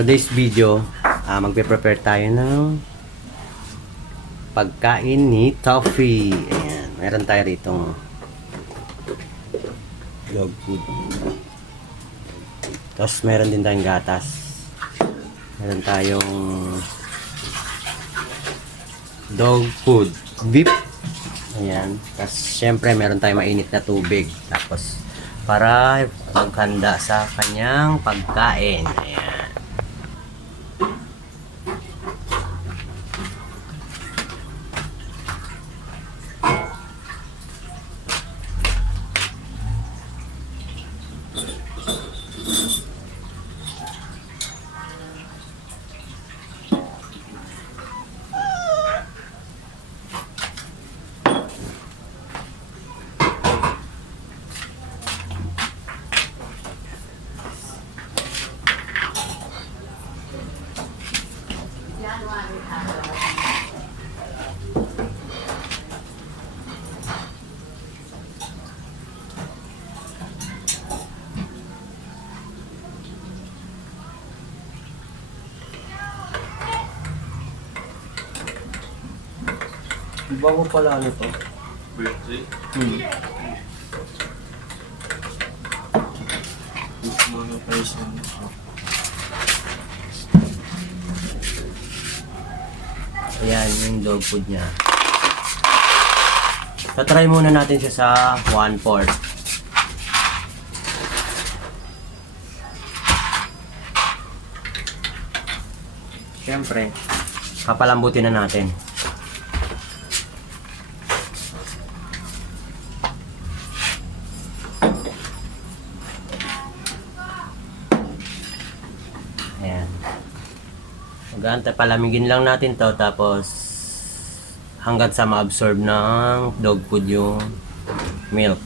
Today's video, magpe-prepare tayo ng pagkain ni Toffee. Ayan, meron tayo rito dog food. Tapos meron din tayong gatas. Meron tayong dog food, beef. Ayan. Tapos syempre meron tayong mainit na tubig. Tapos para maghanda sa kanyang pagkain. Ayan. Bago pala ano to? Birthday? Mga person. Ayan, yung dog food niya. Tatry muna natin siya sa 1/4. Siyempre, papalambutin na natin. Ayan. Mag-aantay, palamigin lang natin to, tapos hanggang sa ma-absorb ng dog food yung milk.